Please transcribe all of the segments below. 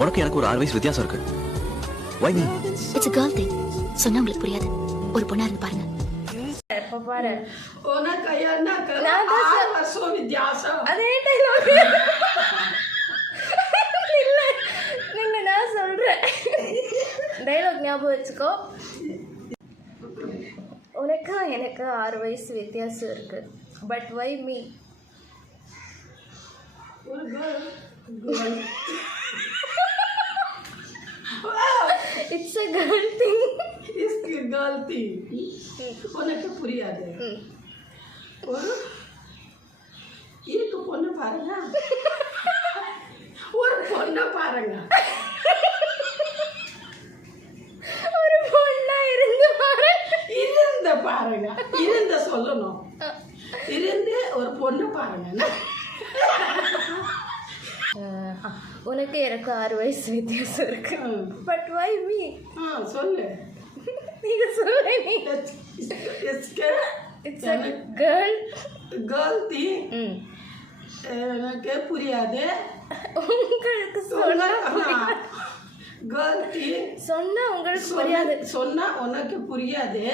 உனக்கு எனக்கு ஒரு 6 வயசு வித்தியாசம் இருக்கு. Why me? It's a girl thing. சொன்னா உங்களுக்கு புரியாது. ஒரு பொண்ணா இருந்து பாருங்க. எப்ப பாரு உனக்கு எனக்கு 6 வருஷம் வித்தியாசம். அதே டைலாக் இல்ல நீங்க நான் சொல்றேன் டைலாக் ஞாபகம் வச்சுக்கோ. உனக்கு எனக்கு 6 வயசு வித்தியாசம் இருக்கு. But why me? ஒரு girl. It's a girl thing. It's a girl thing. உனக்கு புரியாது. ஒரு இருக்கு பொண்ணு பாருங்க. ஒரு பொண்ணு பாருங்க. ஒரு பொண்ணா இருந்து பாரு. இருந்த பாருங்க. இருந்த சொல்லணும். இருந்து ஒரு பொண்ணு பாருங்க. உனக்கு எனக்கு 6 வயசு வித்தியாசம் இருக்கு. But why me? சொல்லு. நீங்க சொல்ல நீ. It's a girl thing. எனக்கு புரியாது. உங்களுக்கு சொன்னா கேர்ள் thing. சொன்னா உங்களுக்கு புரியாது. சொன்னா உனக்கு புரியாது.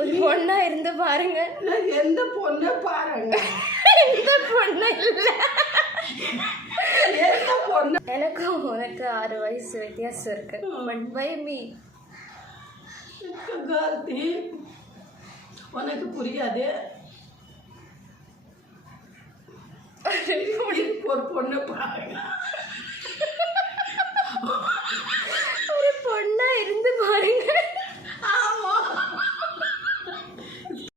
ஒரு பொண்ணா இருந்து பாருங்க. எந்த பொண்ணு பாருங்க. எந்த பொண்ணு இல்ல. எந்த பொண்ணு? எனக்கு உனக்கு 6 வயசு வித்தியாசம் இருக்கு. But why me? Girl thing. உனக்கு புரியாது. ஒரு பொண்ணு பாருங்க. ஒரு பொண்ணா இருந்து பாருங்க.